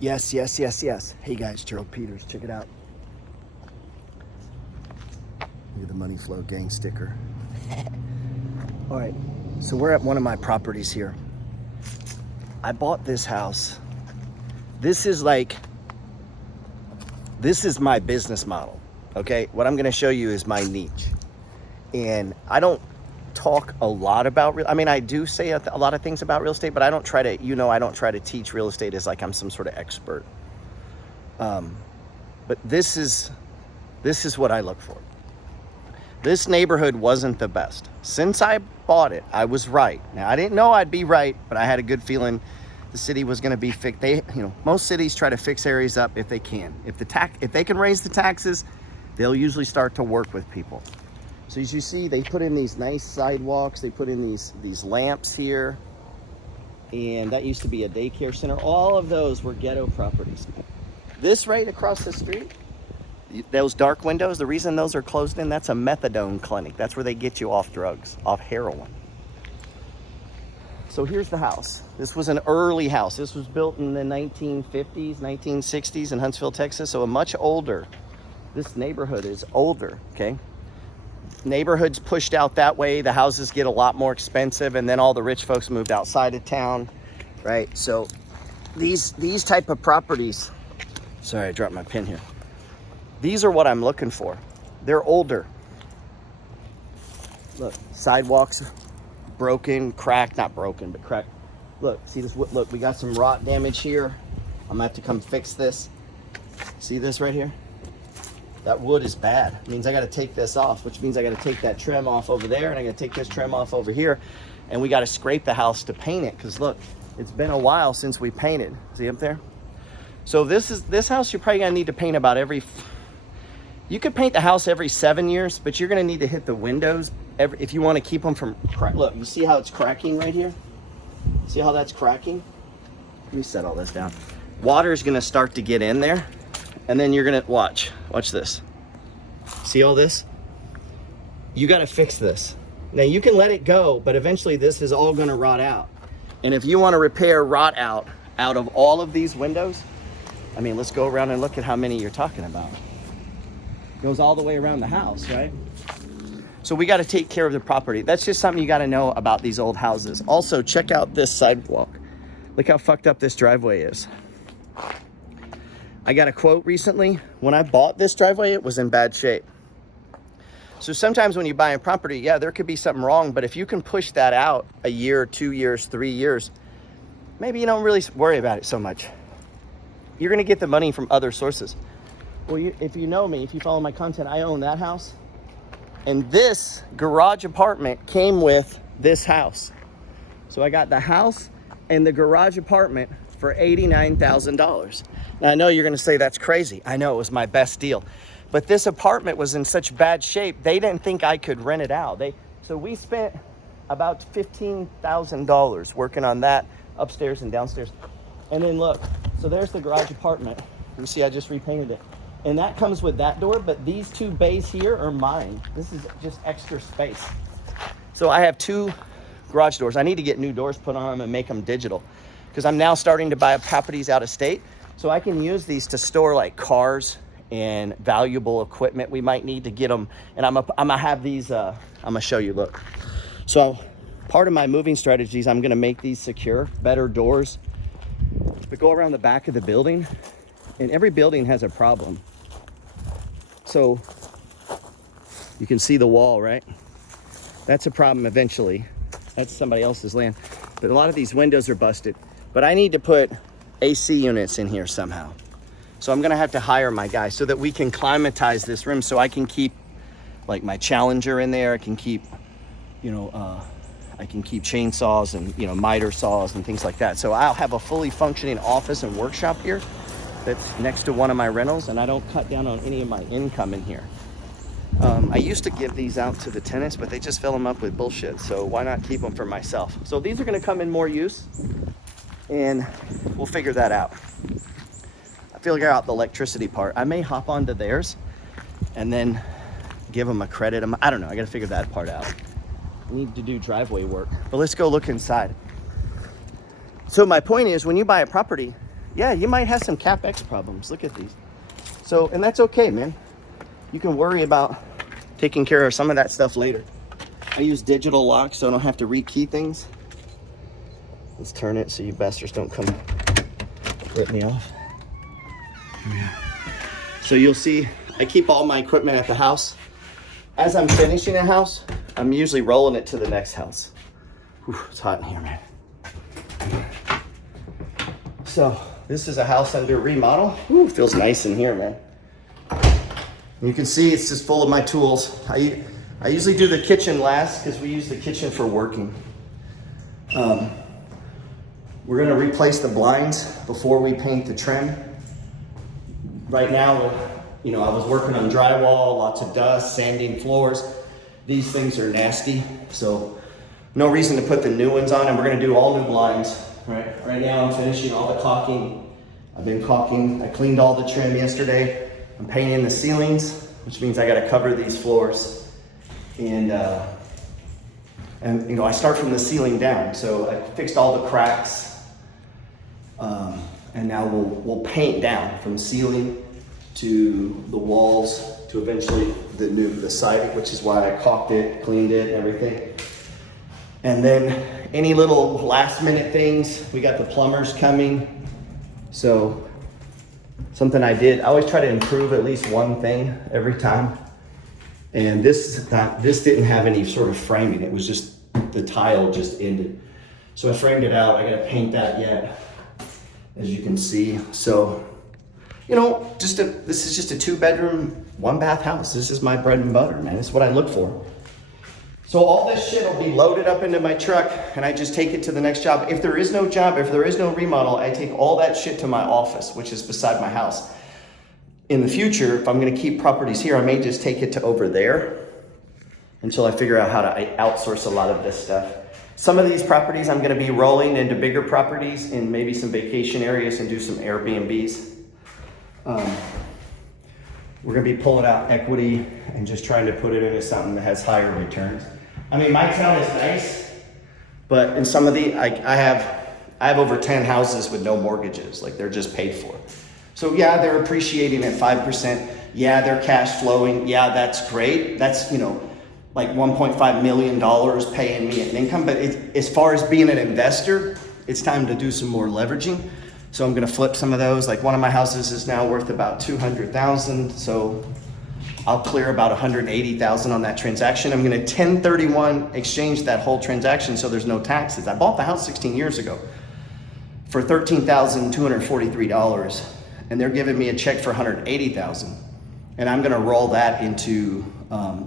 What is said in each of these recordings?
Yes, yes, yes, yes. Hey guys, Gerald Peters, check it out. Look at the Money Flow Gang sticker. All right, so we're at one of my properties here. I bought this house. This is my business model, okay? What I'm gonna show you is my niche. And I don't talk a lot about I do say a lot of things about real estate, but I don't try to, I don't try to teach real estate as like I'm some sort of expert. But this is what I look for. This neighborhood wasn't the best. Since I bought it, I was right. Now, I didn't know I'd be right, but I had a good feeling the city was going to be fixed. Most cities try to fix areas up if they can. If they can raise the taxes, they'll usually start to work with people. So as you see, they put in these nice sidewalks. They put in these lamps here. And that used to be a daycare center. All of those were ghetto properties. This right across the street, those dark windows, the reason those are closed in, that's a methadone clinic. That's where they get you off drugs, off heroin. So here's the house. This was an early house. This was built in the 1950s, 1960s in Huntsville, Texas. So a much older. This neighborhood is older, okay? Neighborhoods pushed out that way. The houses get a lot more expensive, and then all the rich folks moved outside of town, right? So these type of properties, sorry, I dropped my pen here. These are what I'm looking for. They're older. Look, sidewalks broken, cracked, not broken, but cracked. Look, see this wood? Look, we got some rot damage here. I'm gonna have to come fix this. See this right here? That wood is bad. It means I gotta take this off, which means I gotta take that trim off over there, and I gotta take this trim off over here, and we gotta scrape the house to paint it, because look, it's been a while since we painted. See up there? So this house you're probably gonna need to paint about you could paint the house every 7 years, but you're gonna need to hit the windows if you wanna keep them from look, you see how it's cracking right here? See how that's cracking? Let me set all this down. Water's gonna start to get in there, and then you're gonna watch this. See all this? You gotta fix this. Now you can let it go, but eventually this is all gonna rot out. And if you wanna repair rot out of all of these windows, let's go around and look at how many you're talking about. Goes all the way around the house, right? So we got to take care of the property. That's just something you got to know about these old houses. Also, check out this sidewalk. Look how fucked up this driveway is. I got a quote recently. When I bought this driveway, it was in bad shape. So sometimes when you buy a property, yeah, there could be something wrong, but if you can push that out a year, 2 years, 3 years, maybe you don't really worry about it so much. You're going to get the money from other sources. Well, if you know me, if you follow my content, I own that house. And this garage apartment came with this house. So I got the house and the garage apartment for $89,000. Now I know you're gonna say that's crazy. I know, it was my best deal. But this apartment was in such bad shape, they didn't think I could rent it out. So we spent about $15,000 working on that upstairs and downstairs. And then look, so there's the garage apartment. You see, I just repainted it. And that comes with that door, but these two bays here are mine. This is just extra space. So I have 2 garage doors. I need to get new doors put on them and make them digital, because I'm now starting to buy properties out of state. So I can use these to store like cars and valuable equipment we might need to get them. And I'm gonna have these, I'm gonna show you, look. So part of my moving strategy is I'm gonna make these secure, better doors. But go around the back of the building, and every building has a problem. So you can see the wall, right? That's a problem eventually. That's somebody else's land. But a lot of these windows are busted. But I need to put AC units in here somehow. So I'm gonna have to hire my guy so that we can climatize this room, so I can keep like my Challenger in there. I can keep, I can keep chainsaws and, miter saws and things like that. So I'll have a fully functioning office and workshop here that's next to one of my rentals, and I don't cut down on any of my income in here. I used to give these out to the tenants, but they just fill them up with bullshit. So why not keep them for myself? So these are gonna come in more use, and we'll figure that out. I figure out the electricity part. I may hop onto theirs and then give them a credit. I don't know, I gotta figure that part out. I need to do driveway work, but let's go look inside. So my point is, when you buy a property, Yeah, you might have some CapEx problems. Look at these. So, and that's okay, man. You can worry about taking care of some of that stuff later. I use digital locks so I don't have to rekey things. Let's turn it so you bastards don't come rip me off. So you'll see, I keep all my equipment at the house. As I'm finishing a house, I'm usually rolling it to the next house. Whew, it's hot in here, man. So this is a house under remodel. Ooh, feels nice in here, man. You can see it's just full of my tools. I usually do the kitchen last because we use the kitchen for working. We're gonna replace the blinds before we paint the trim. Right now, you know, I was working on drywall, lots of dust, sanding floors. These things are nasty, so no reason to put the new ones on, and we're gonna do all new blinds. Right now I'm finishing all the caulking. I've been caulking. I cleaned all the trim yesterday. I'm painting the ceilings, which means I gotta cover these floors. And you know, I start from the ceiling down. So I fixed all the cracks. And now we'll paint down from ceiling to the walls to eventually the siding, which is why I caulked it, cleaned it, and everything. And then any little last minute things, we got the plumbers coming. So something I did, I always try to improve at least one thing every time. And this didn't have any sort of framing. It was just, the tile just ended. So I framed it out. I gotta paint that yet, as you can see. So, you know, this is just a 2-bedroom, 1-bath house. This is my bread and butter, man. This is what I look for. So all this shit will be loaded up into my truck and I just take it to the next job. If there is no job, if there is no remodel, I take all that shit to my office, which is beside my house. In the future, if I'm gonna keep properties here, I may just take it to over there until I figure out how to outsource a lot of this stuff. Some of these properties I'm gonna be rolling into bigger properties in maybe some vacation areas and do some Airbnbs. We're gonna be pulling out equity and just trying to put it into something that has higher returns. I mean, my town is nice, but in some of the, I have over 10 houses with no mortgages, like they're just paid for. So yeah, they're appreciating at 5%. Yeah, they're cash flowing. Yeah, that's great. That's, you know, like $1.5 million paying me an income. But as far as being an investor, it's time to do some more leveraging. So I'm gonna flip some of those. Like one of my houses is now worth about 200,000. So I'll clear about 180,000 on that transaction. I'm gonna 1031 exchange that whole transaction so there's no taxes. I bought the house 16 years ago for $13,243. And they're giving me a check for 180,000. And I'm gonna roll that into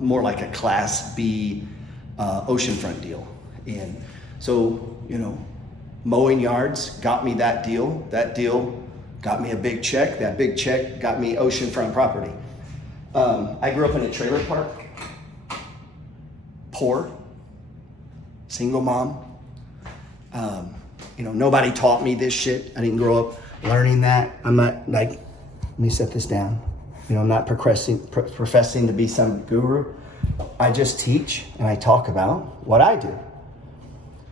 more like a Class B oceanfront deal. And so, you know, mowing yards got me that deal. That deal got me a big check. That big check got me oceanfront property. I grew up in a trailer park, poor, single mom. You know, nobody taught me this shit. I didn't grow up learning that. I'm not like, let me set this down. You know, I'm not professing to be some guru. I just teach and I talk about what I do.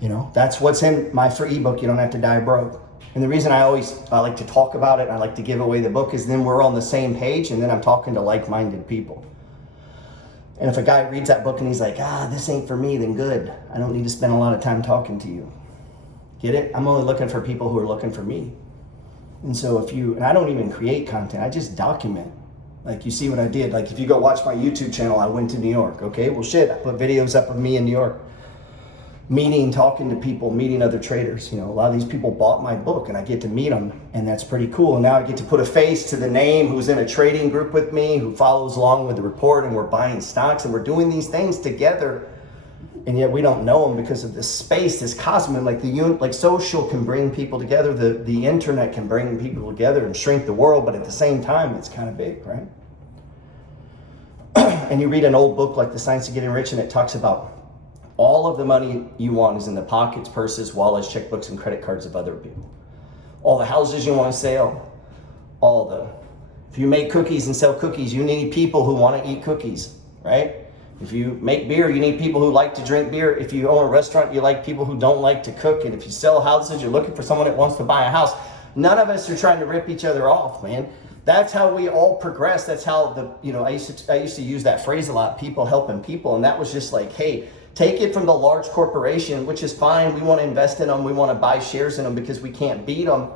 You know, that's what's in my free ebook, You Don't Have to Die Broke. And the reason I like to talk about it, and I like to give away the book, is then we're on the same page and then I'm talking to like-minded people. And if a guy reads that book and he's like, this ain't for me, then good. I don't need to spend a lot of time talking to you. Get it? I'm only looking for people who are looking for me. And so and I don't even create content, I just document. Like you see what I did. Like if you go watch my YouTube channel, I went to New York. Okay, well shit, I put videos up of me in New York. Talking to people, meeting other traders. You know, a lot of these people bought my book and I get to meet them and that's pretty cool. And now I get to put a face to the name who's in a trading group with me, who follows along with the report, and we're buying stocks and we're doing these things together. And yet we don't know them because of this space, this cosmos, like social can bring people together. The internet can bring people together and shrink the world, but at the same time, it's kind of big, right? And you read an old book like The Science of Getting Rich and it talks about all of the money you want is in the pockets, purses, wallets, checkbooks, and credit cards of other people. All the houses you want to sell, if you make cookies and sell cookies, you need people who want to eat cookies, right? If you make beer, you need people who like to drink beer. If you own a restaurant, you like people who don't like to cook. And if you sell houses, you're looking for someone that wants to buy a house. None of us are trying to rip each other off, man. That's how we all progress. That's how I used to use that phrase a lot, people helping people. And that was just like, hey, take it from the large corporation, which is fine. We want to invest in them. We want to buy shares in them because we can't beat them.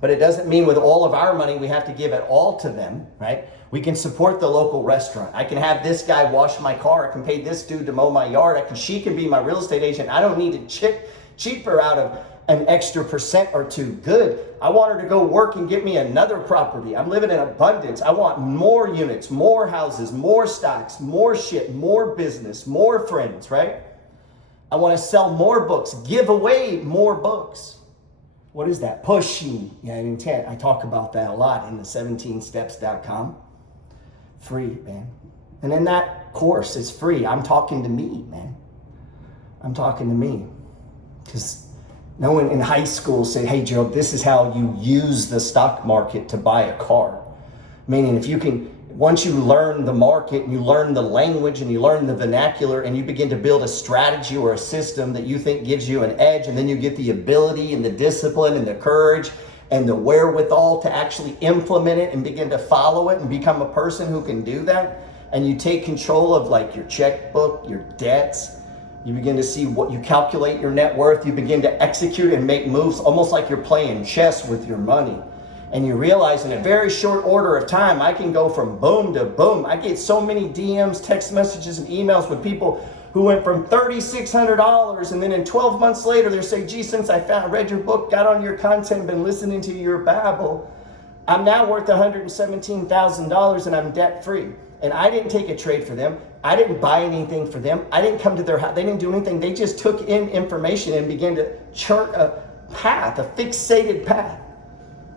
But it doesn't mean with all of our money, we have to give it all to them, right? We can support the local restaurant. I can have this guy wash my car. I can pay this dude to mow my yard. She can be my real estate agent. I don't need to cheap her out of an extra % or two. Good. I want her to go work and get me another property. I'm living in abundance. I want more units, more houses, more stocks, more shit, more business, more friends, right? I want to sell more books, give away more books. What is that? Pushing intent. I talk about that a lot in the 17steps.com. Free, man. And in that course, it's free. I'm talking to me, man. I'm talking to me. Because no one in high school said, hey, Joe, this is how you use the stock market to buy a car. Meaning if you can, once you learn the market and you learn the language and you learn the vernacular and you begin to build a strategy or a system that you think gives you an edge, and then you get the ability and the discipline and the courage and the wherewithal to actually implement it and begin to follow it and become a person who can do that, and you take control of like your checkbook, your debts, you begin to see what you calculate your net worth, you begin to execute and make moves almost like you're playing chess with your money. And you realize in a very short order of time, I can go from boom to boom. I get so many DMs, text messages, and emails with people who went from $3,600, and then in 12 months later, they're saying, gee, since I read your book, got on your content, been listening to your babble, I'm now worth $117,000 and I'm debt free. And I didn't take a trade for them. I didn't buy anything for them. I didn't come to their house. They didn't do anything. They just took in information and began to chart a path, a fixated path.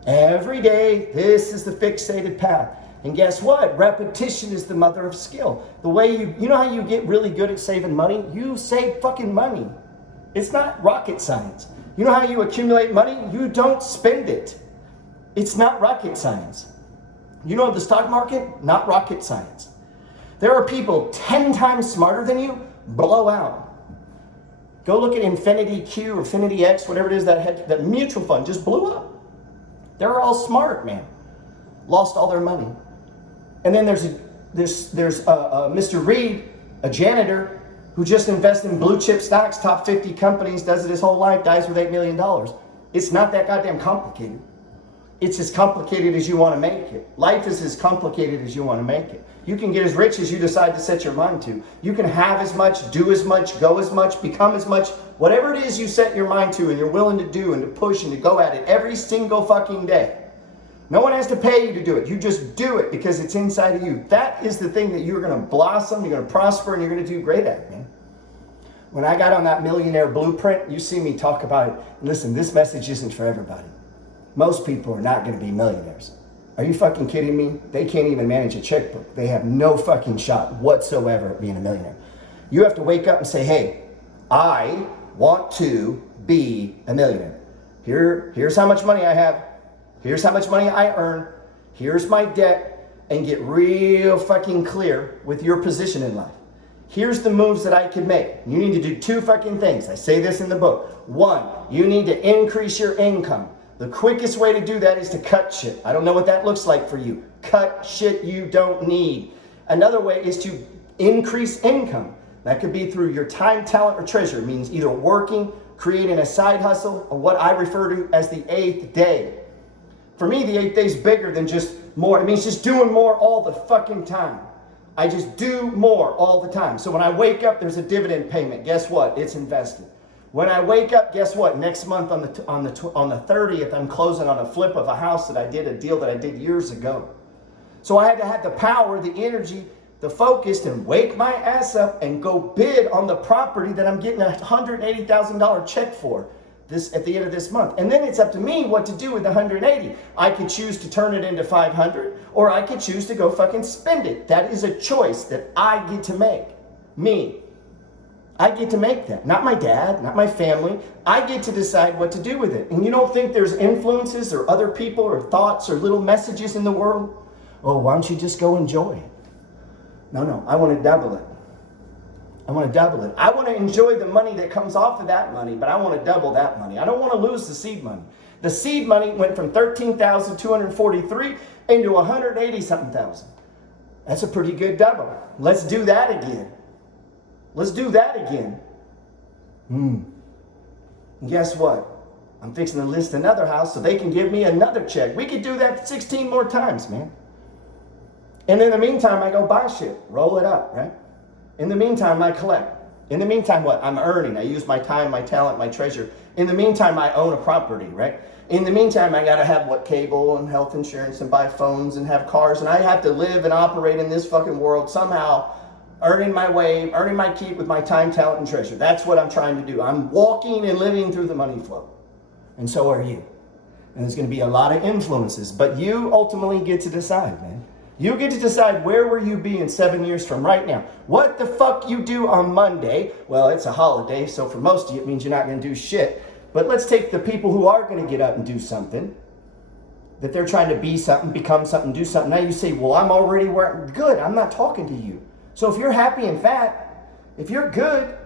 Every day, this is the fixated path. And guess what? Repetition is the mother of skill. The way you know how you get really good at saving money? You save fucking money. It's not rocket science. You know how you accumulate money? You don't spend it. It's not rocket science. You know the stock market? Not rocket science. There are people 10 times smarter than you, blow out. Go look at Infinity Q or Infinity X, whatever it is that mutual fund just blew up. They're all smart, man. Lost all their money. And then there's Mr. Reed, a janitor, who just invests in blue chip stocks, top 50 companies, does it his whole life, dies with $8 million. It's not that goddamn complicated. It's as complicated as you want to make it. Life is as complicated as you want to make it. You can get as rich as you decide to set your mind to. You can have as much, do as much, go as much, become as much, whatever it is you set your mind to and you're willing to do and to push and to go at it every single fucking day. No one has to pay you to do it. You just do it because it's inside of you. That is the thing that you're going to blossom, you're going to prosper, and you're going to do great at, man. When I got on that millionaire blueprint, you see me talk about it. Listen, this message isn't for everybody. Most people are not going to be millionaires. Are you fucking kidding me? They can't even manage a checkbook. They have no fucking shot whatsoever at being a millionaire. You have to wake up and say, hey, I want to be a millionaire. Here's how much money I have. Here's how much money I earn. Here's my debt. And get real fucking clear with your position in life. Here's the moves that I can make. You need to do 2 fucking things. I say this in the book. 1, you need to increase your income. The quickest way to do that is to cut shit. I don't know what that looks like for you. Cut shit you don't need. Another way is to increase income. That could be through your time, talent, or treasure. It means either working, creating a side hustle, or what I refer to as the 8th day. For me, the 8th day is bigger than just more. It means just doing more all the fucking time. I just do more all the time. So when I wake up, there's a dividend payment. Guess what? It's invested. When I wake up, guess what? Next month on the 30th, I'm closing on a flip of a house that I did, a deal that I did years ago. So I had to have the power, the energy, the focus to wake my ass up and go bid on the property that I'm getting a $180,000 check for this at the end of this month. And then it's up to me what to do with the 180. I could choose to turn it into 500, or I could choose to go fucking spend it. That is a choice that I get to make. Me. I get to make that. Not my dad, not my family. I get to decide what to do with it. And you don't think there's influences or other people or thoughts or little messages in the world? Oh, why don't you just go enjoy it? No, I want to double it. I want to double it. I want to enjoy the money that comes off of that money, but I want to double that money. I don't want to lose the seed money. The seed money went from 13,243 into 180 something thousand. That's a pretty good double. Let's do that again. Let's do that again. And guess what? I'm fixing to list another house so they can give me another check. We could do that 16 more times, man. And in the meantime, I go buy shit, roll it up, right? In the meantime, I collect. In the meantime, what? I'm earning. I use my time, my talent, my treasure. In the meantime, I own a property, right? In the meantime, I got to have cable and health insurance and buy phones and have cars. And I have to live and operate in this fucking world somehow, earning my way, earning my keep with my time, talent, and treasure. That's what I'm trying to do. I'm walking and living through the money flow. And so are you. And there's going to be a lot of influences. But you ultimately get to decide, man. You get to decide where will you be in 7 years from right now. What the fuck you do on Monday? Well, it's a holiday, so for most of you, it means you're not going to do shit. But let's take the people who are going to get up and do something, that they're trying to be something, become something, do something. Now you say, well, I'm already where. Good, I'm not talking to you. So if you're happy and fat, if you're good,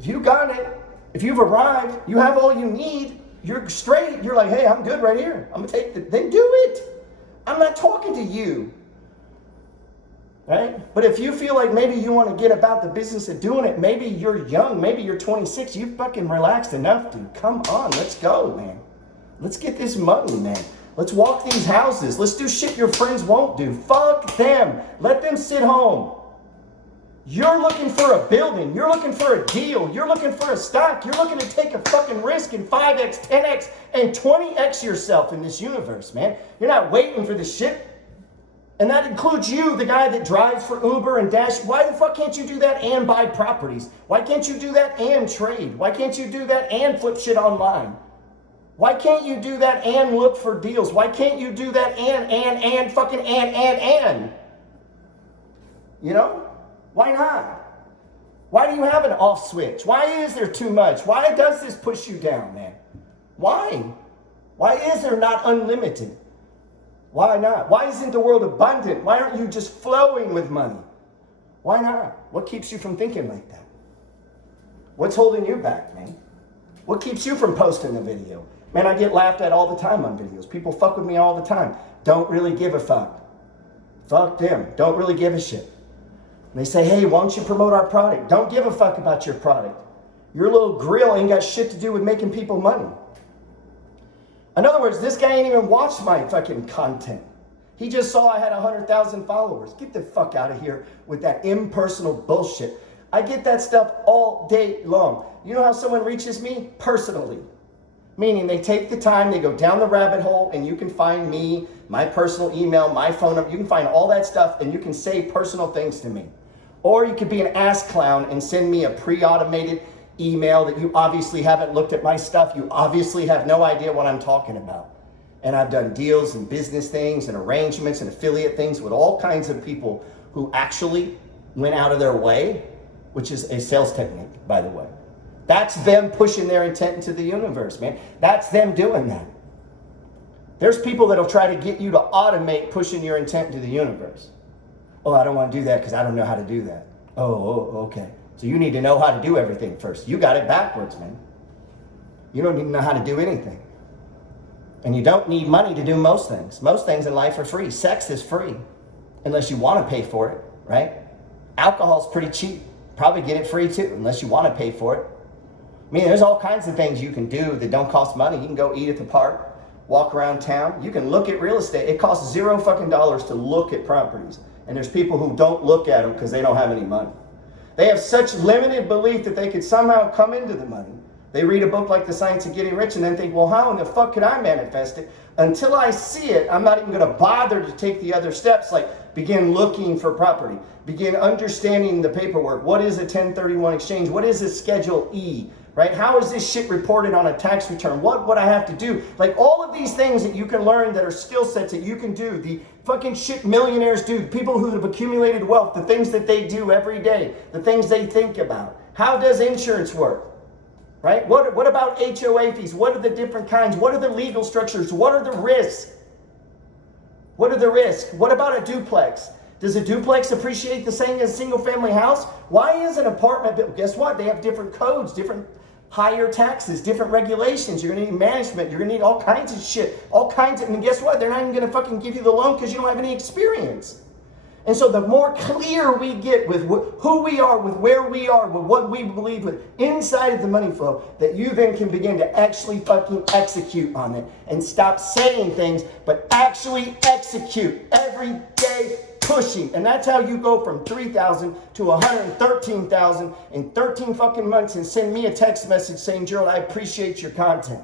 if you got it, if you've arrived, you have all you need, you're straight, you're like, hey, I'm good right here. I'm going to take then do it. I'm not talking to you. Right? But if you feel like maybe you want to get about the business of doing it, maybe you're young, maybe you're 26, you've fucking relaxed enough, dude. Come on, let's go, man. Let's get this money, man. Let's walk these houses. Let's do shit your friends won't do. Fuck them. Let them sit home. You're looking for a building. You're looking for a deal. You're looking for a stock. You're looking to take a fucking risk and 5x, 10x, and 20x yourself in this universe, man. You're not waiting for this shit. And that includes you, the guy that drives for Uber and Dash. Why the fuck can't you do that and buy properties? Why can't you do that and trade? Why can't you do that and flip shit online? Why can't you do that and look for deals? Why can't you do that and fucking and? You know? Why not? Why do you have an off switch? Why is there too much? Why does this push you down, man? Why? Why is there not unlimited? Why not? Why isn't the world abundant? Why aren't you just flowing with money? Why not? What keeps you from thinking like that? What's holding you back, man? What keeps you from posting a video? Man, I get laughed at all the time on videos. People fuck with me all the time. Don't really give a fuck. Fuck them. Don't really give a shit. And they say, hey, why don't you promote our product? Don't give a fuck about your product. Your little grill ain't got shit to do with making people money. In other words, this guy ain't even watched my fucking content. He just saw I had 100,000 followers. Get the fuck out of here with that impersonal bullshit. I get that stuff all day long. You know how someone reaches me? Personally. Meaning they take the time, they go down the rabbit hole, and you can find me, my personal email, my phone number. You can find all that stuff, and you can say personal things to me. Or you could be an ass clown and send me a pre-automated email that you obviously haven't looked at my stuff. You obviously have no idea what I'm talking about. And I've done deals and business things and arrangements and affiliate things with all kinds of people who actually went out of their way, which is a sales technique, by the way. That's them pushing their intent into the universe, man. That's them doing that. There's people that'll try to get you to automate pushing your intent into the universe. Oh, I don't want to do that because I don't know how to do that. Oh, okay. So you need to know how to do everything first. You got it backwards, man. You don't need to know how to do anything. And you don't need money to do most things. Most things in life are free. Sex is free, unless you want to pay for it, right? Alcohol's pretty cheap. Probably get it free too, unless you want to pay for it. I mean, there's all kinds of things you can do that don't cost money. You can go eat at the park, walk around town. You can look at real estate. It costs $0 fucking dollars to look at properties. And there's people who don't look at them because they don't have any money. They have such limited belief that they could somehow come into the money. They read a book like The Science of Getting Rich and then think, well, how in the fuck could I manifest it? Until I see it, I'm not even going to bother to take the other steps, like begin looking for property, begin understanding the paperwork. What is a 1031 exchange? What is a Schedule E? Right? How is this shit reported on a tax return? What would I have to do? Like all of these things that you can learn that are skill sets that you can do. The fucking shit millionaires do. People who have accumulated wealth. The things that they do every day. The things they think about. How does insurance work? Right? What about HOA fees? What are the different kinds? What are the legal structures? What are the risks? What are the risks? What about a duplex? Does a duplex appreciate the same as a single family house? Why is an apartment built? Guess what? They have different codes, different higher taxes, different regulations. You're gonna need management. You're gonna need all kinds of shit. And guess what? They're not even gonna fucking give you the loan because you don't have any experience. And so the more clear we get with who we are, with where we are, with what we believe with inside of the money flow, that you then can begin to actually fucking execute on it and stop saying things, but actually execute every day, pushing. And that's how you go from 3,000 to 113,000 in 13 fucking months, and send me a text message saying, Gerald, I appreciate your content.